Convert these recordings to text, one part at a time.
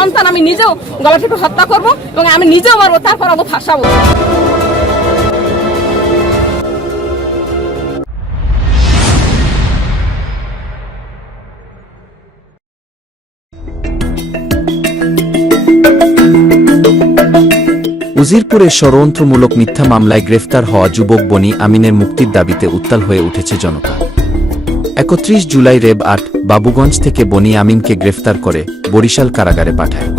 সন্তান আমি নিজেও গলা টিপে হত্যা করব এবং আমি নিজেও মারবো, তারপর আমি ফাঁসাবো। উজিরপুরে ষড়যন্ত্রমূলক মিথ্যা মামলায় গ্রেফতার হওয়া যুবক বনি আমিনের মুক্তির দাবিতে উত্তাল হয়ে উঠেছে জনতা। একত্রিশ জুলাই রেব আট বাবুগঞ্জ থেকে বনি আমিনকে গ্রেফতার করে বরিশাল কারাগারে পাঠায়।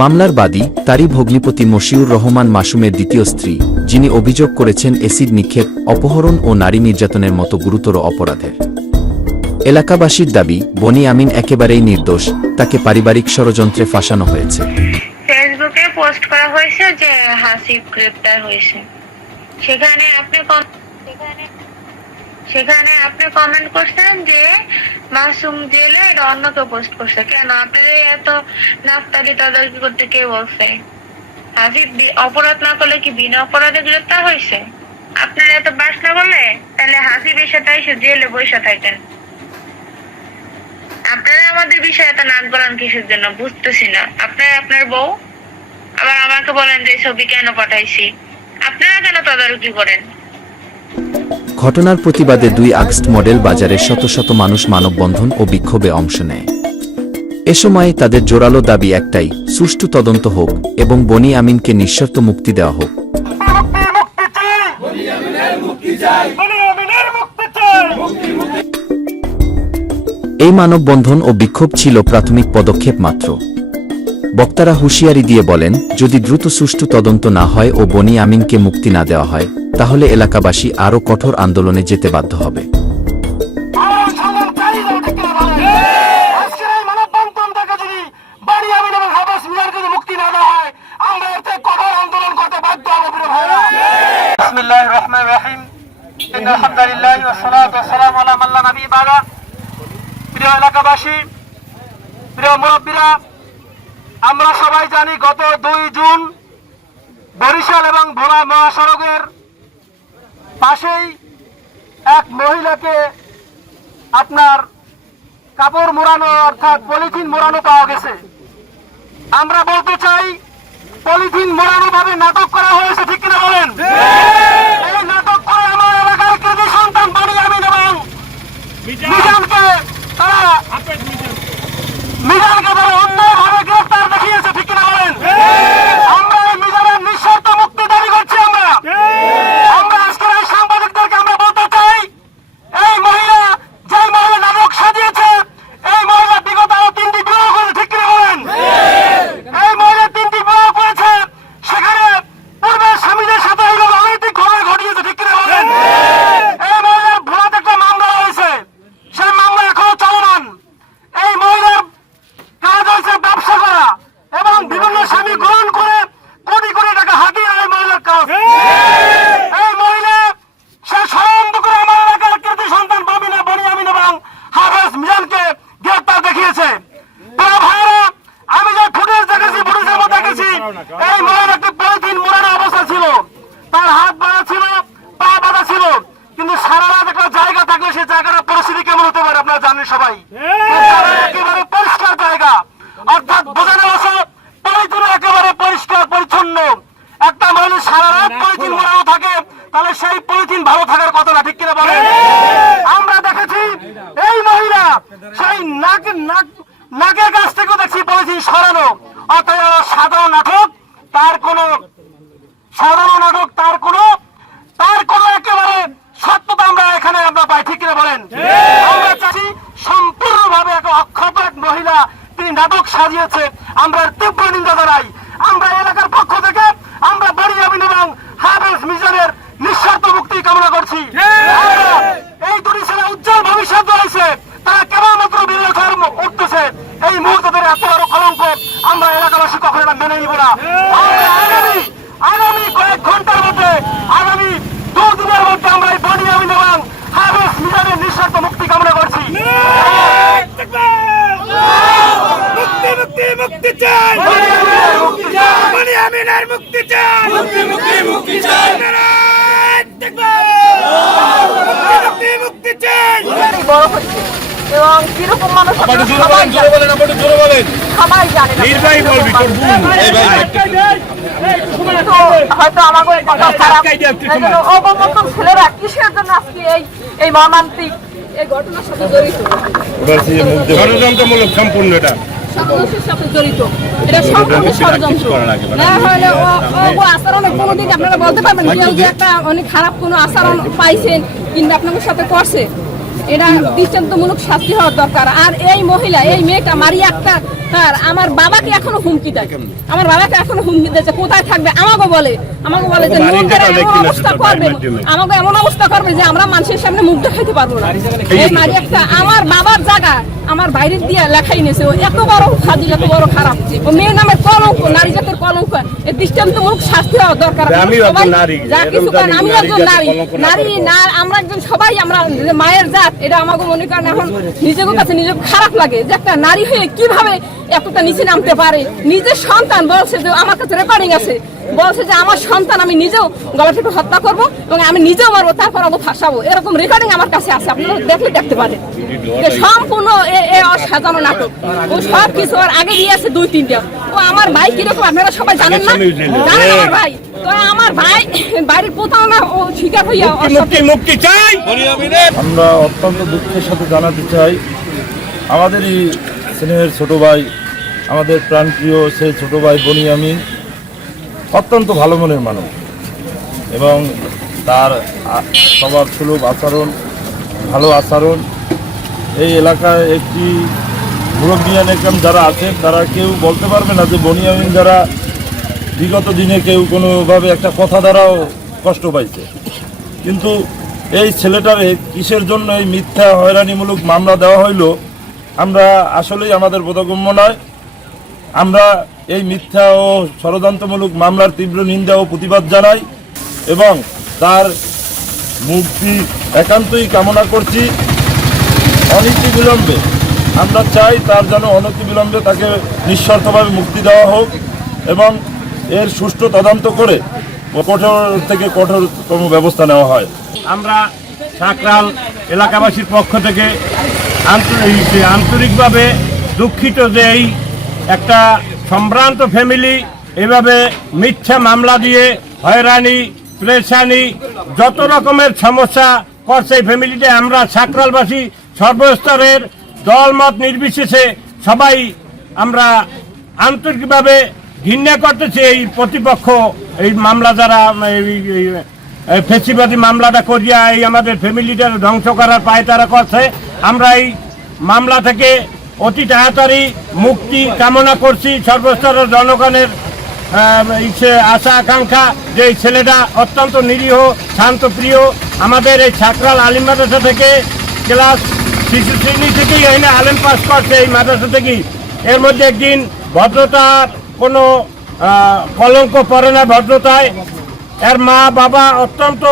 মামলার বাদী তারই ভগ্নিপতি মশিউর রহমান মাসুমের দ্বিতীয় স্ত্রী, যিনি অভিযোগ করেছেন এসিড নিক্ষেপ, অপহরণ ও নারী নির্যাতনের মতো গুরুতর অপরাধের। এলাকাবাসীর দাবি, বনি আমিন একেবারেই নির্দোষ, তাকে পারিবারিক ষড়যন্ত্রে ফাঁসানো হয়েছে। ফেসবুকে পোস্ট করা হয়েছে যে গ্রেপ্তার হয়েছে। সেখানে আপনি সেখানে সেখানে আপনি কমেন্ট করছেন যে মাসুম জেলে এটা অন্য কেউ পোস্ট করছে। কেন? আপনার এই এত নাফতালি তদারকি করতে কে বলছে? বি- অপরাধ না করলে কি বিনা অপরাধে গ্রেপ্তার হয়েছে? আপনারা এত বাস না বলে তাহলে হাসিবের সাথে এসে জেলে বসে থাকেন। আপনারা আমাদের বিষয়ে এত নাক গলান কিসের জন্য? বুঝতেছি না। আপনার আপনার বউ? আবার আমাকে বলেন যে ছবি কেন পাঠাইছি? আপনারা কেন তদারকি করেন? ঘটনার প্রতিবাদে দুই আগস্ট মডেল বাজারে শত শত মানুষ মানববন্ধন ও বিক্ষোভে অংশ নেয়। এ সময় তাদের জোরালো দাবি একটাই, সুষ্ঠু তদন্ত হোক এবং বনি আমিনকে নিঃশর্ত মুক্তি দেওয়া হোক। এই মানববন্ধন ও বিক্ষোভ ছিল প্রাথমিক পদক্ষেপ মাত্র। বক্তারা হুঁশিয়ারি দিয়ে বলেন, যদি দ্রুত সুষ্ঠু তদন্ত না হয় ও বনি আমিনকে মুক্তি না দেওয়া হয় তাহলে এলাকাবাসী আরও কঠোর আন্দোলনে যেতে বাধ্য হবে। আমরা সবাই জানি গত দুই জুন বরিশাল এবং ভোলা মহাসড়কের পাশেই এক মহিলাকে আপনার কাপড় মোড়ানো অর্থাৎ পলিথিন মোড়ানো পাওয়া গেছে। আমরা বলতে চাই, পলিথিন মোড়ানো ভাবে নাটক করা হয়েছে ঠিক কিনা বলেন এই নাটক করে আমার এলাকার কৃতি সন্তান বাড়ি আমিন এবং মিজানকে তারা মিজানকে তারা অন্যায়ভাবে গ্রেফতার দেখিয়েছে ঠিক কিনা বলেন আমরা এই মিজানের নিঃশর্ত মুক্তি দাবি করছি আমরা আমরা আজকের এই সাংবাদিকদেরকে আমরা বলতে চাই এই মহিলা যে মহিলা নাটক সাজিয়েছে এই মহিলা বিগত আরও তিনটি বিবাহ করেছে ঠিক কিনা বলেন এই মহিলা তিনটি বিবাহ করেছে সেখানে পূর্বের স্বামীদের সাথে এইভাবে অনৈতিক ঘটনা ঘটিয়েছে ঠিক কিনা বলেন এই মহিলার ভোলাতে একটা মামলা হয়েছে সেই মামলা এখনও চলমান এই মহিলার কাজ হয়েছে ব্যবসা করা এবং বিভিন্ন স্বামী গ্রহণ করে কোটি কোটি টাকা হাতিয়ে এই মহিলার কাজ এই মহিলা সে ষড়যন্ত্র করে আমার এলাকার কৃতি সন্তান ববিনা বনিয়ামিন এবং হাফেজ মিজানকে গ্রেপ্তার দেখিয়েছে প্রিয় ভাইরা আমি যে ফুটেজ দেখেছি ফুটেজের মধ্যে দেখেছি এই মহিলা একটি পলিথিন মোড়ানো অবস্থা ছিল। তার হাত বাঁধা ছিল পা বাঁধা ছিল। কিন্তু সারা রাত একটা জায়গা থাকলে সেই জায়গাটার পরিস্থিতি কেমন হতে পারে আপনারা জানেন সবাই? একেবারে পরিষ্কার জায়গা। অর্থাৎ বোঝানো আছে পলিথিন একেবারে পরিষ্কার পরিচ্ছন্ন। একটা মানুষ সারা রাত পলিথিন মোড়ানো থাকে তাহলে সেই পলিথিন ভালো থাকার কথা না ঠিক কিনা বলেন? আমরা দেখেছি এই মহিলা সেই নাক নাক নাকের কাছ থেকেও দেখছি পলিথিন সরানো। অর্থাৎ সাধারণ নাটক তার কোনো সাধারণ নাটক তার কোনো তার কোনো একেবারে সত্যতা আমরা এখানে আমরা পাই ঠিক কিনা বলেন আমরা চাচ্ছি সম্পূর্ণভাবে এক অক্ষত এক মহিলা তিনি নাটক সাজিয়েছে আমরা তীব্র নিন্দা জানাই। আমরা এলাকার পক্ষ থেকে আমরা বাড়ি বড়িয়ামিন এবং হাফেজ মিজানের নিঃস্বার্থ মুক্তি কামনা করছি। এই দুটি ছেলে উজ্জ্বল ভবিষ্যৎ রয়েছে তারা কেবলমাত্র বিরোধী ওঠার উঠতেছে এই মুহূর্তে ধরে এত বড় কলঙ্ক আমরা এলাকাবাসী কখনো এটা মেনে নিব না। আগামী আগামী কয়েক ঘণ্টার মধ্যে আগামী দুদিনের মধ্যে আমরা এই বনিয়ামিন এবং হাফেজ মিজানের নিঃস্বার্থ মুক্তি কামনা করছি মুক্তি মুক্তি মুক্তি চাই। মুক্তি চাই। মনি আমিনের মুক্তি চাই। মুক্তি মুক্তি মুক্তি চাই। মুক্তি মুক্তি চাই। বড় হচ্ছে। এবং কীরকম মানুষ সবাই জানেন। সবাই জানে না। নির্বাহী বলবি তোর বোন। তো হয়তো আমাকে এই কথা খারাপ এই জন্য অবমত ছেলেরা কিসের জন্য আজকে এই এই মর্মান্তিক এই ঘটনার সাথে জড়িত? ষড়যন্ত্রমূলক সম্পূর্ণ এটা। সাথে জড়িত। এটা সম্পূর্ণ ষড়যন্ত্র। না হলে ও- আপনারা বলতে পারবেন কেউ যে একটা অনেক খারাপ কোনো আচরণ পাইছেন কিংবা আপনাদের সাথে করছে। এটা দৃষ্টান্তমূলক শাস্তি হওয়ার দরকার। আর এই মহিলা এই মেয়েটা মারিয়া একটা আর আমার বাবাকে এখনও হুমকি দেয়। আমার বাবাকে এখনও হুমকি দিয়েছে। কোথায় থাকবে? আমাকে বলে। আমাকে বলে যে নুন করে এমন অবস্থা করবে। আমাকে এমন অবস্থা করবে যে আমরা মানুষের সামনে মুখ দেখাইতে পারব না। এই মারিয়াটা আমার বাবার জায়গা আমার বাইরের দিয়ে লেখাই নিয়েছে। ও এত বড় ফাজিল এত বড় খারাপ। ও মেয়ের নামে কলঙ্ক নারী জাতের কলঙ্ক। এর দৃষ্টান্তমূলক শাস্তি হওয়া দরকার। যা কিছু করেন জানি আমি নারী একজন নারী। নারী না আমরা একজন সবাই আমরা যে জাত এটা আমাকে মনে করেন এখন কাছে খারাপ লাগে যে একটা নারী হয়ে কীভাবে এতটা নিচে নামতে পারে? নিজের সন্তান বলছে যে আমার কাছে রেকর্ডিং আছে। বলছে যে আমার সন্তান আমি নিজেও গলা টিপে হত্যা করব এবং আমি নিজেও মারবো, তারপর আমি ফাঁসাবো। এরকম রেকর্ডিং আমার কাছে আছে, আপনারা দেখলে দেখতে পারেন। সম্পূর্ণ সাজানো নাটক। ও সব কিছু ওর আগে দিয়ে আছে দুই তিনটা। ও আমার ভাই কীরকম আপনারা সবাই জানেন না? জানেন আমার ভাই? তো আমার ভাই বাড়ির প্রতারণা ও শিকার হইয়া মুক্তি মুক্তি চাই! আমরা অত্যন্ত দুঃখের সাথে জানাতে চাই আমাদেরই স্নেহের ছোট ভাই আমাদের প্রাণপ্রিয় সেই ছোট ভাই বনি আমি অত্যন্ত ভালো মনের মানুষ। এবং তার সবার সুলভ আচরণ ভালো আচরণ এই এলাকায় একটি মুরব্বিয়ান একম যারা আছেন, তারা কেউ বলতে পারবে না যে বনিয়ামিন যারা বিগত দিনে কেউ কোনোভাবে একটা কথা দ্বারাও কষ্ট পাইছে। কিন্তু এই ছেলেটারে কিসের জন্য এই মিথ্যা হয়রানিমূলক মামলা দেওয়া হইল, আমরা আসলেই আমাদের বোধগম্য নয়। আমরা এই মিথ্যা ও ষড়যন্ত্রমূলক মামলার তীব্র নিন্দা ও প্রতিবাদ জানাই এবং তার মুক্তি একান্তই কামনা করছি। অনীতি বিলম্বে আমরা চাই তার যেন অনতি বিলম্বে তাকে নিঃশর্তভাবে মুক্তি দেওয়া হোক এবং এর সুষ্ঠু তদন্ত করে কঠোর থেকে কঠোরতম ব্যবস্থা নেওয়া হয়। আমরা সাকরাল এলাকাবাসীর পক্ষ থেকে আন্তরিক আন্তরিকভাবে দুঃখিত যে এই একটা সম্ভ্রান্ত ফ্যামিলি এভাবে মিথ্যা মামলা দিয়ে হয়রানি, প্রেশানি, যত রকমের সমস্যা করছে এই ফ্যামিলিতে, আমরা সাকরালবাসী সর্বস্তরের দলমত নির্বিশেষে সবাই আমরা আন্তরিকভাবে ঘৃণা করতেছি এই প্রতিপক্ষ, এই মামলা যারা, এই- ফেসিবাদী মামলাটা করিয়া এই আমাদের ফ্যামিলিটার ধ্বংস করার পায় তারা করছে। আমরা এই মামলা থেকে অতি তাড়াতাড়ি মুক্তি কামনা করছি সর্বস্তরের জনগণের আশা আকাঙ্ক্ষা যে এই ছেলেটা অত্যন্ত নিরীহ শান্তপ্রিয় আমাদের এই ছাত্রাল আলিম মাদ্রাসা থেকে ক্লাস শিশু শ্রেণি থেকেই এখানে আলেম পাস করছে এই মাদ্রাসা থেকেই এর মধ্যে একদিন ভদ্রতার কোনো কলঙ্ক পড়ে না ভদ্রতায়। এর মা বাবা অত্যন্ত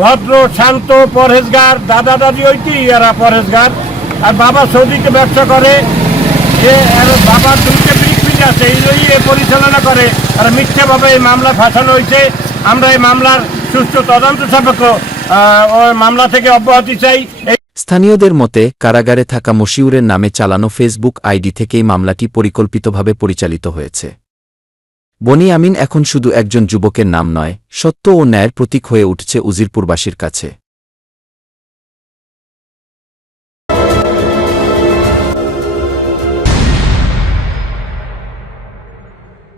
ভদ্র, শান্ত, পরহেজগার, দাদা দাদি ওইটি, এরা পরহেজগার। আর বাবা সৌদিতে ব্যবসা করে। এর বাবার দুইটা মিল আছে, এই এ পরিচালনা করে। আর মিথ্যাভাবে এই মামলা ফাঁসানো হয়েছে। আমরা এই মামলার সুষ্ঠু তদন্ত সাপেক্ষ মামলা থেকে অব্যাহতি চাই। স্থানীয়দের মতে, কারাগারে থাকা মশিউরের নামে চালানো ফেসবুক আইডি থেকেই মামলাটি পরিকল্পিতভাবে পরিচালিত হয়েছে। বনি আমিন এখন শুধু একজন যুবকের নাম নয়, সত্য ও ন্যায়ের প্রতীক হয়ে উঠছে উজিরপুরবাসীর কাছে।